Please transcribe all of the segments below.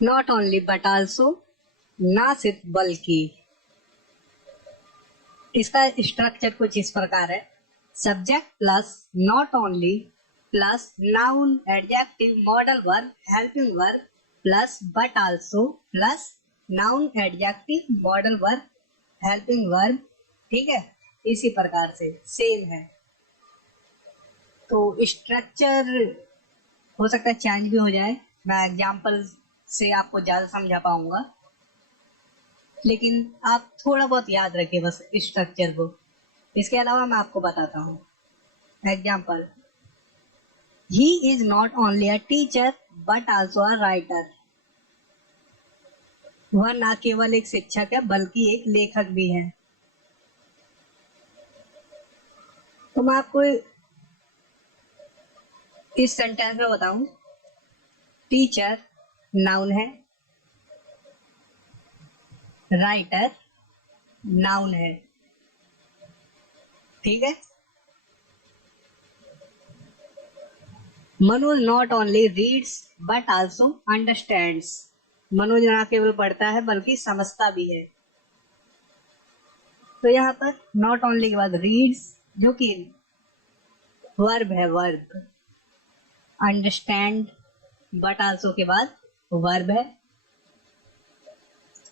Not only but also, ना सिर्फ बल्कि। इसका स्ट्रक्चर कुछ इस प्रकार है। Subject plus not only plus noun adjective modal verb helping verb plus but also plus noun adjective modal verb helping verb. ठीक है, इसी प्रकार से सेम है। तो स्ट्रक्चर हो सकता है चेंज भी हो जाए, मैं एग्जांपल से आपको ज्यादा समझा पाऊंगा, लेकिन आप थोड़ा बहुत याद रखिए बस स्ट्रक्चर को। इसके अलावा मैं आपको बताता हूँ। Example, he is not only a teacher but also a writer. वह न केवल एक शिक्षक है बल्कि एक लेखक भी है। तो मैं आपको इस सेंटेंस में बताऊं, टीचर नाउन है, राइटर नाउन है। ठीक है। Manoj not only reads but also understands. Manoj न केवल पढ़ता है बल्कि समझता भी है। तो यहाँ पर नॉट ओनली के बाद रीड्स, जो कि वर्ब है, वर्ब। अंडरस्टैंड बट आल्सो के बाद वर्ब है।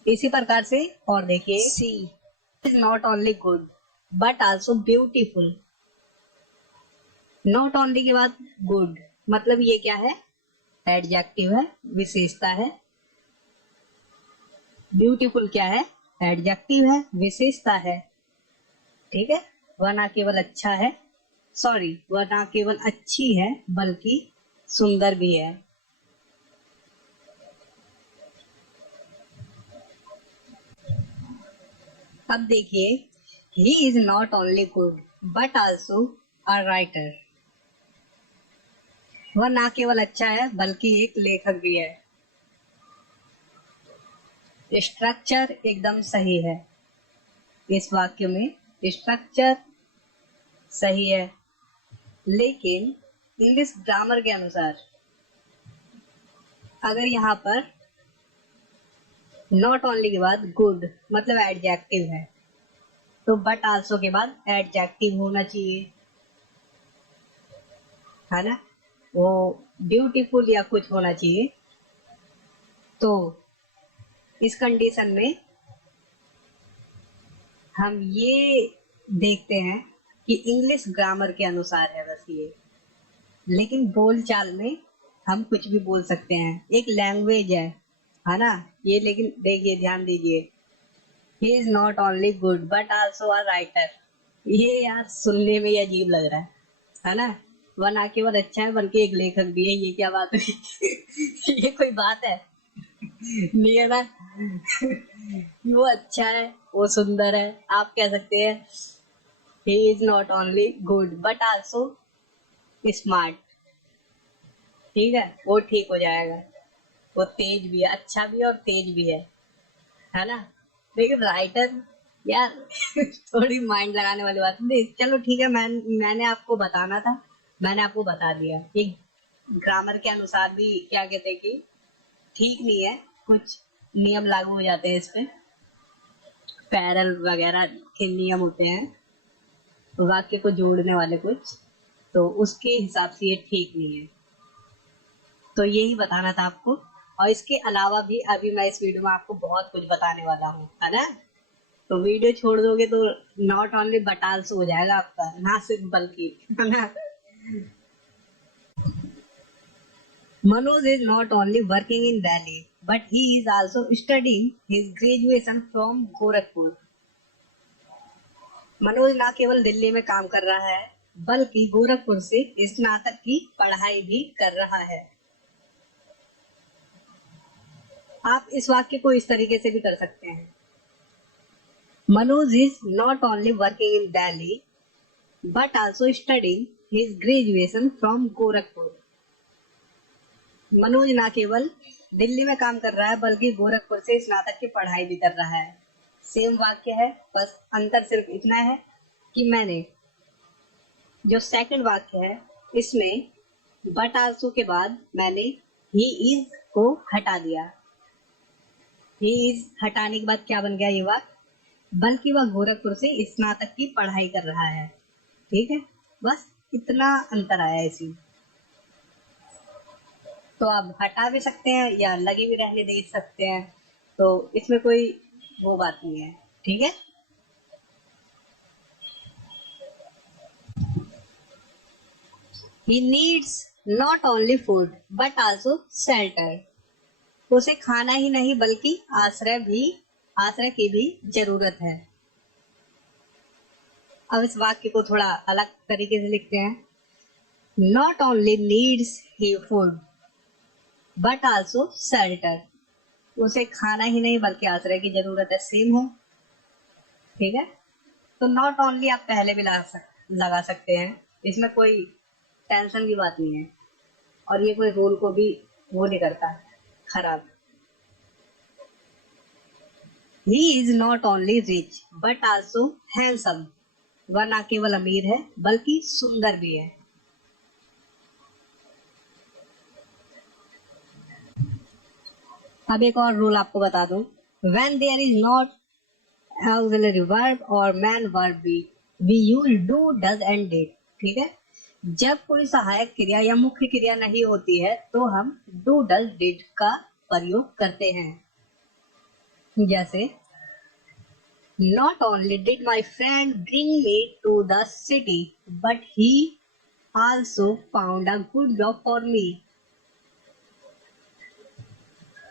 इसी प्रकार से और देखिए, she is not only good but also beautiful. Not only के बाद गुड, मतलब ये क्या है, एडजेक्टिव है, विशेषता है। ब्यूटीफुल क्या है, एडजेक्टिव है, विशेषता है। ठीक है, वह ना केवल अच्छा है, सॉरी, वह ना केवल अच्छी है बल्कि सुंदर भी है। अब देखिए, he is not only good but also a writer. वह ना केवल अच्छा है बल्कि एक लेखक भी है। स्ट्रक्चर एकदम सही है, इस वाक्य में स्ट्रक्चर सही है, लेकिन इंग्लिश ग्रामर के अनुसार अगर यहाँ पर नॉट ओनली के बाद गुड मतलब एडजेक्टिव है, तो बट आल्सो के बाद एडजेक्टिव होना चाहिए, है ना, वो ब्यूटीफुल या कुछ होना चाहिए। तो इस कंडीशन में हम ये देखते हैं कि इंग्लिश ग्रामर के अनुसार है बस ये, लेकिन बोलचाल में हम कुछ भी बोल सकते हैं, एक लैंग्वेज है ना ये। लेकिन देखिए, ध्यान दीजिए, he is not only good but also a writer. ये यार सुनने में अजीब लग रहा है ना। वह ना केवल अच्छा है बल्कि एक लेखक भी है, ये क्या बात हुई? ये कोई बात है? नहीं है ना। वो अच्छा है, वो सुंदर है, आप कह सकते हैं he is not only good but also smart। ठीक है, वो ठीक हो जाएगा, वो तेज भी है, अच्छा भी है और तेज भी है ना। लेकिन राइटर यार थोड़ी माइंड लगाने वाली बात नहीं। चलो ठीक है, मैंने आपको बताना था, मैंने आपको बता दिया कि ग्रामर के अनुसार भी क्या कहते हैं कि ठीक नहीं है, कुछ नियम लागू हो जाते हैं इस पे, पैरल वगैरह के नियम होते हैं वाक्य को जोड़ने वाले कुछ, तो उसके हिसाब से ये ठीक नहीं है। तो यही बताना था आपको। और इसके अलावा भी अभी मैं इस वीडियो में आपको बहुत कुछ बताने वाला हूँ, है ना। तो वीडियो छोड़ दोगे तो नॉट ओनली बट आल्सो हो जाएगा आपका, ना सिर्फ बल्कि, है ना। Manoj is not only working in Delhi, but he is also studying his graduation from Gorakhpur। Manoj ना केवल दिल्ली में काम कर रहा है बल्कि गोरखपुर से स्नातक की पढ़ाई भी कर रहा है। आप इस वाक्य को इस तरीके से भी कर सकते हैं, Manoj is not only working in Delhi but also studying his graduation from Gorakhpur. Manoj ना केवल दिल्ली में काम कर रहा है बल्कि गोरखपुर से स्नातक की पढ़ाई भी कर रहा है। सेम वाक्य है, बस अंतर सिर्फ इतना है कि मैंने जो सेकंड वाक्य है इसमें बट आल्सो के बाद मैंने ही इज को हटा दिया। ही इज हटाने के बाद क्या बन गया ये वाक्य, बल्कि वह गोरखपुर से स्नातक की पढ़ाई कर रहा है। ठीक है, बस इतना अंतर आया है इसमें। तो आप हटा भी सकते हैं या लगे भी रहने दे सकते हैं, तो इसमें कोई वो बात नहीं है। ठीक है, he needs not only food but also shelter। उसे खाना ही नहीं बल्कि आश्रय की भी जरूरत है। अब इस वाक्य को थोड़ा अलग तरीके से लिखते हैं। Not only needs he food but also shelter। उसे खाना ही नहीं बल्कि आश्रय की जरूरत है, सेम हो। ठीक है, तो नॉट ओनली आप पहले भी लगा सकते हैं, इसमें कोई टेंशन की बात नहीं है, और ये कोई रूल को भी वो नहीं करता खराब। He is not only rich but also handsome। वह ना केवल अमीर है बल्कि सुंदर भी है। अब एक और रूल आपको बता दूं, when there is not auxiliary verb or main verb we use do, does and did। ठीक है, जब कोई सहायक क्रिया या मुख्य क्रिया नहीं होती है तो हम do, does, did का प्रयोग करते हैं। जैसे not only did my friend bring me to the city but he also found a good job for me।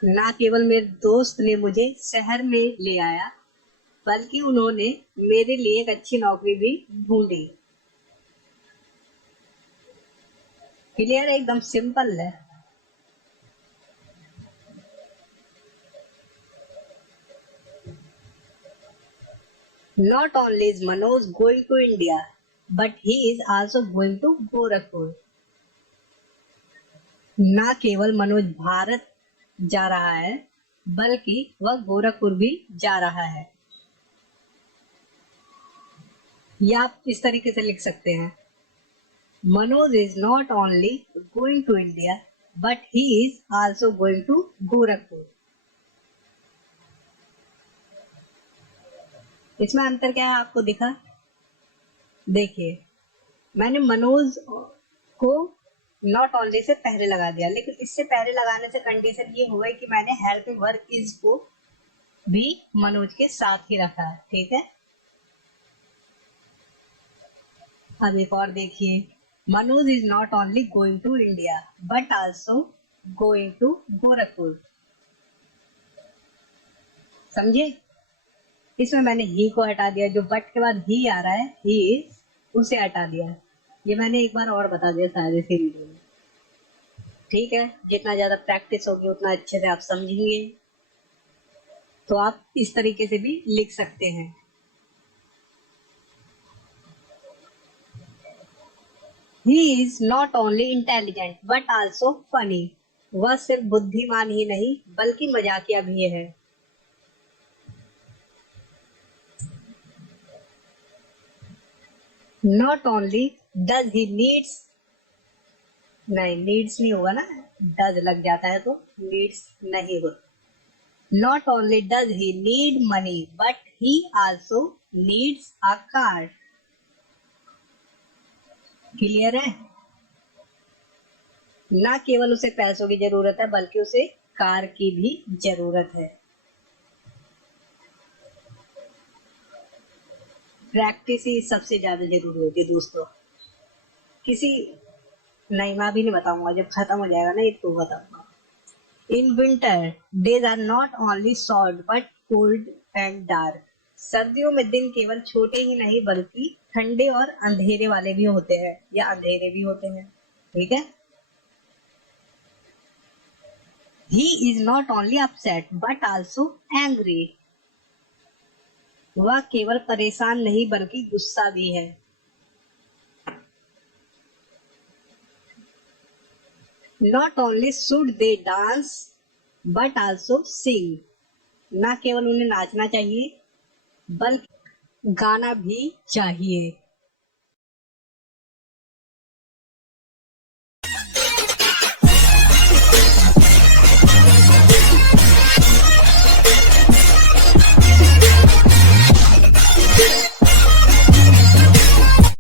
ना केवल मेरे दोस्त ने मुझे शहर में ले आया बल्कि उन्होंने मेरे लिए एक अच्छी नौकरी भी ढूंढी। क्लियर है, एकदम सिंपल है। Not only is Manoj going to India but he is also going to Gorakhpur। ना केवल मनोज भारत जा रहा है बल्कि वह गोरखपुर भी जा रहा है। या आप इस तरीके से लिख सकते हैं, Manoj is not only going to India but he is also going to Gorakhpur. इसमें अंतर क्या है आपको दिखा? देखिए, मैंने मनोज को नॉट ओनली से पहले लगा दिया, लेकिन इससे पहले लगाने से कंडीशन ये हुआ कि मैंने हेल्पिंग वर्ब इज को भी मनोज के साथ ही रखा। ठीक है, अब एक और देखिए, Manoj is not only going to India but also going to Gorakhpur. समझे? इसमें मैंने ही को हटा दिया, जो बट के बाद ही आ रहा है ही इज, उसे हटा दिया। ये मैंने एक बार और बता दिया शायद इसी वीडियो में। ठीक है, जितना ज्यादा प्रैक्टिस होगी उतना अच्छे से आप समझेंगे, तो आप इस तरीके से भी लिख सकते हैं। He is not only intelligent but also funny। वह सिर्फ बुद्धिमान ही नहीं बल्कि मजाकिया भी है। Not only does he needs, नहीं needs नहीं होगा ना, does लग जाता है तो needs नहीं होगा। Not only does he need money but he also needs a car। Clear है? ना केवल उसे पैसों की जरूरत है बल्कि उसे कार की भी जरूरत है। प्रैक्टिस ही सबसे ज्यादा जरूरी होती है दोस्तों। किसी नहीं, मैं भी नहीं बताऊंगा, जब खत्म हो जाएगा ना ये तो बताऊंगा। In winter days are not only short but cold and dark. सर्दियों में दिन केवल छोटे ही नहीं बल्कि ठंडे और अंधेरे वाले भी होते हैं, या अंधेरे भी होते हैं। ठीक है, he is not only upset but also angry। वह केवल परेशान नहीं बल्कि गुस्सा भी है। Not only should they dance but also sing। ना केवल उन्हें नाचना चाहिए बल्कि गाना भी चाहिए।